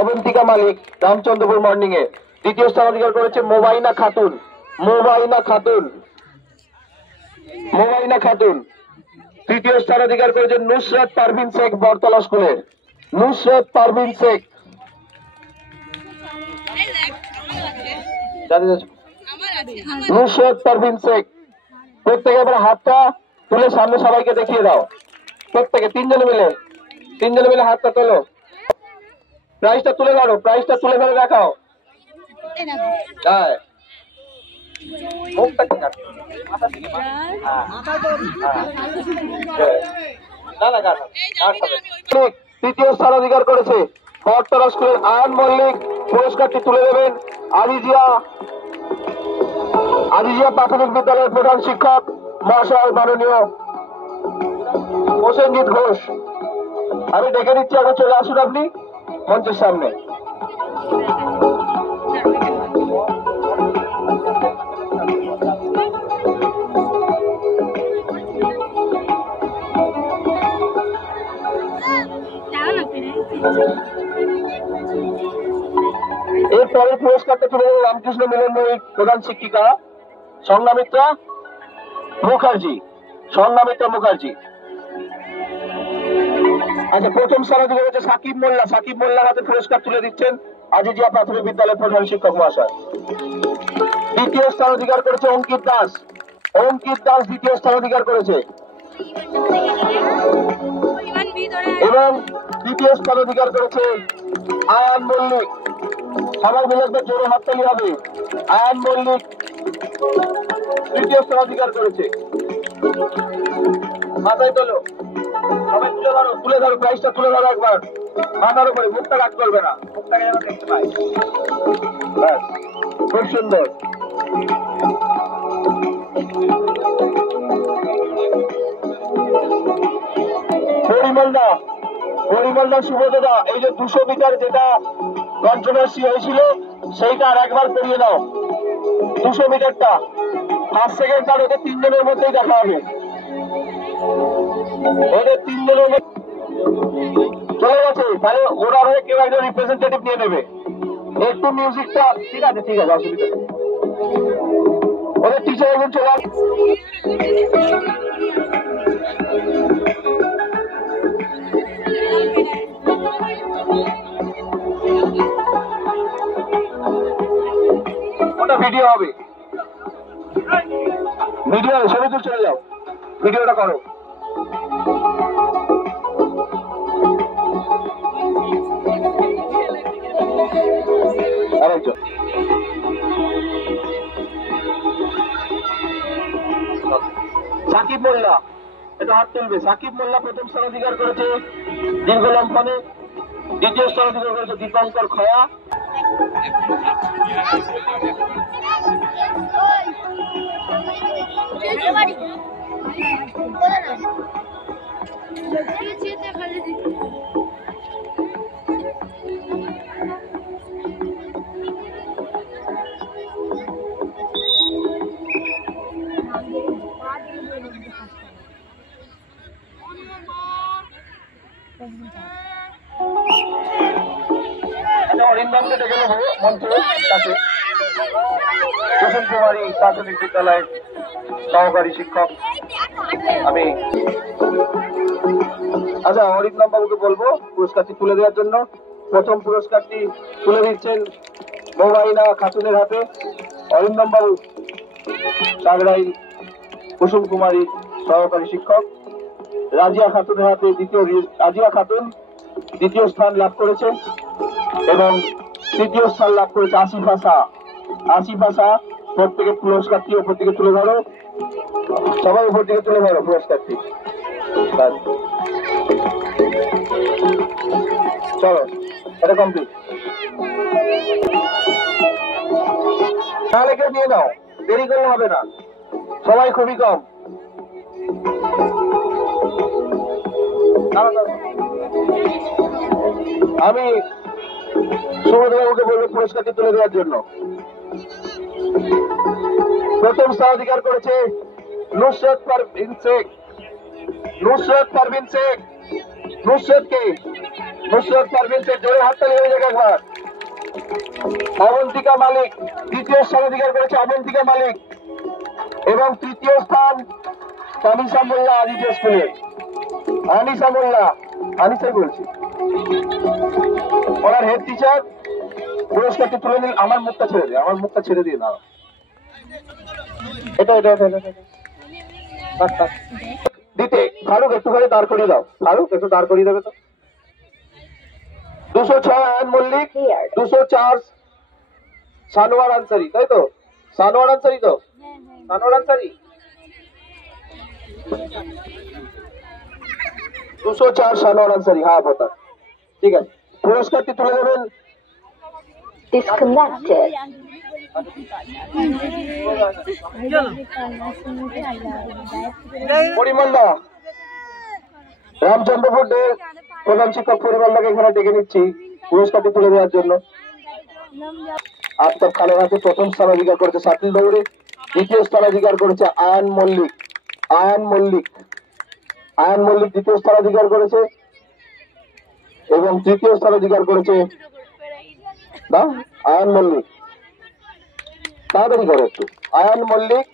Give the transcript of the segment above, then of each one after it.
অবন্তিকা মালিক Ramchandrapur morning এ। দ্বিতীয় স্থান অধিকার করেছে মোবাইনা খাতুন। তৃতীয় স্থান অধিকার করেছে নুসরাত পারভিন শেখ বরতলা স্কুলের। প্রত্যেকে এবার হাতটা তুলে সামনে সবাইকে দেখিয়ে দাও। প্রত্যেকে তিনজনে মিলে হাতটা তোলো, প্রাইজটা তুলে ধরো দেখাও। তৃতীয় স্থান অধিকার করেছে বরতলা স্কুলের আয়ন মল্লিক। পুরস্কারটি তুলে দেবেন আজিজিয়া প্রাথমিক বিদ্যালয়ের প্রধান শিক্ষক মহাশয় মাননীয় প্রসেনজিৎ ঘোষ। আমি ডেকে দিচ্ছি, আগে চলে আসুন আপনি মঞ্চের সামনে। এরপরে পুরস্কারটা তুলে দেবেন রামকৃষ্ণ মিলনময়ী প্রধান শিক্ষিকা সংঘমিত্রা মুখার্জি। আচ্ছা, প্রথম স্থান অধিকার হচ্ছে সাকিব মোল্লা হাতে পুরস্কার তুলে দিচ্ছেন আজিজিয়া প্রাথমিক বিদ্যালয়ের প্রধান শিক্ষক মহাশয়। দ্বিতীয় স্থান অধিকার করেছে অঙ্কিত দাস দ্বিতীয় স্থান অধিকার করেছে। এবং তৃতীয় স্থান অধিকার করেছে আয়ান মল্লিক। সবাই মিলে একবার জোরে হাততালি হবে। আয়ান মল্লিক তৃতীয় স্থান অধিকার করেছে। মাথায় তোলো, সবাই তুলে ধরো প্রাইজটা তুলে ধরো একবার মাথার উপরে। মুখটা কাট করবে না, মুখটাকে যেন দেখতে পাই। খুব সুন্দর। পরিমলদা শুভদা, এই যে 200 মিটার যেটা কন্ট্রোভার্সি হয়েছিল সেইটা আর একবার করিয়ে দাও। 200 মিটারটা ফার্স্ট সেকেন্ড থার্ড ওদের তিনজনের মধ্যেই দেখা হবে। চলে গেছে, তাহলে ওরা হয়ে কেউ একজন রিপ্রেজেন্টেটিভ নিয়ে নেবে। একটু মিউজিকটা ঠিক আছে, অসুবিধা নেই। ওদের টিচার একজন চলে আসবে। ওটা ভিডিও হবে, সবাই তো চলে যাও, ভিডিওটা করো। আরেকজন সাকিব মোল্লা, এটা হাত তুলবে। সাকিব মোল্লা প্রথম স্থান অধিকার করেছে দীর্ঘ লম্ফনে। দ্বিতীয় স্থান অধিকার করেছে দীপঙ্কর খয়া। অরিন্দমকে ডেকে নেবো মন্ত্রের কাছে। কুসুম কুমারী প্রাথমিক বিদ্যালয়ের সহকারী শিক্ষক আমি। আচ্ছা, অরিন্দম বাবুকে বলবো পুরস্কারটি তুলে দেওয়ার জন্য। প্রথম পুরস্কারটি তুলে দিচ্ছেন মোবাইনা খাতুনের হাতে। অরিন্দম বাবু সাগরাই কুসুম কুমারী সহকারী শিক্ষক। রাজিয়া খাতুনের হাতে রাজিয়া খাতুন দ্বিতীয় স্থান লাভ করেছে এবং তৃতীয় স্থান লাভ করেছে আসিফা শাহ। প্রত্যেকের পুরস্কারটি উপর দিকে তুলে ধরো, সবাই উপর দিকে তুলে ধরো পুরস্কারটি। চলো, এটা কমপ্লিট। তাহলে কেউ নিয়ে নাও, দেরি করলে হবে না, সময় খুবই কম। আমি সুবোধবাবুকে বলবো পুরস্কারটি তুলে দেওয়ার জন্য। প্রথম স্থান অধিকার করেছে নুসরাত পারভিন শেখ। নুসরাত পারভিন শেখ জোরে হাততালি হয়ে নাম্বার। অবন্তিকা মালিক দ্বিতীয় স্থান অধিকার করেছে অবন্তিকা মালিক, এবং তৃতীয় স্থান তানিশা মোল্লা আদিত্য স্কুলের। আনিসা মোল্লা, আনিসাই বলছি, ওনার হেড টিচার পুরস্কারটি তুলে নিন। আমার মুখটা ছেড়ে দিয়ে, আমার মুখটা ছেড়ে দিয়ে না, এটা এটা এটা দিতে। ফারুক একটুখানি দাঁড় করিয়ে দাও, ফারুক একটু দাঁড় করিয়ে দেবে তো। 206 আয়ন মল্লিক, 204 সানোয়ার আনসারি, তাই তো? সানোয়ার আনসারি তো, সানোয়ার আনসারি 204 সানোয়ার আনসারি, হ্যাঁ পতা, ঠিক আছে। পুরস্কারটি তুলে দেবেন Disconnected. পরিমলদা, রামচন্দ্রপুর ডে প্রধান শিক্ষক পরিমলদাকে এখানে ডেকে নিচ্ছি পুরস্কারটি তুলে দেওয়ার জন্য। আফতাব খানের হাতে প্রথম স্থান অধিকার করেছে শাকিল দৌড়ে, দ্বিতীয় স্থান অধিকার করেছে আয়ান মল্লিক। আয়ান মল্লিক, আয়ান মল্লিক দ্বিতীয় স্থান অধিকার করেছে, এবং তৃতীয় স্থান অধিকার করেছে না আয়ান মল্লিক, তাড়াতাড়ি করো একটু। আয়ান মল্লিক,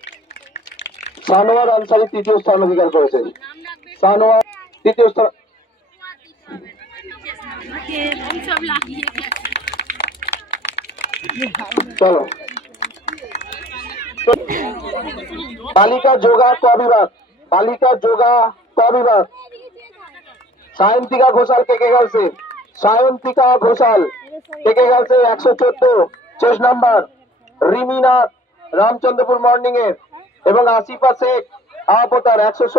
সানোয়ার আনসারি তৃতীয় স্থান অধিকার করেছে। সানোয়ার তৃতীয় স্থান। চলো, বালিকা যোগা ক বিভাগ, বালিকা যোগা ক বিভাগ সায়ন্তিকা ঘোষাল কেকে গেছে, সায়ন্তিকা ঘোষাল কেকে গেছে 114 শেষ নাম্বার। রিমিনাথ রামচন্দ্রপুর মর্নিং এর, এবং আসিফা শেখ আহপতার 116।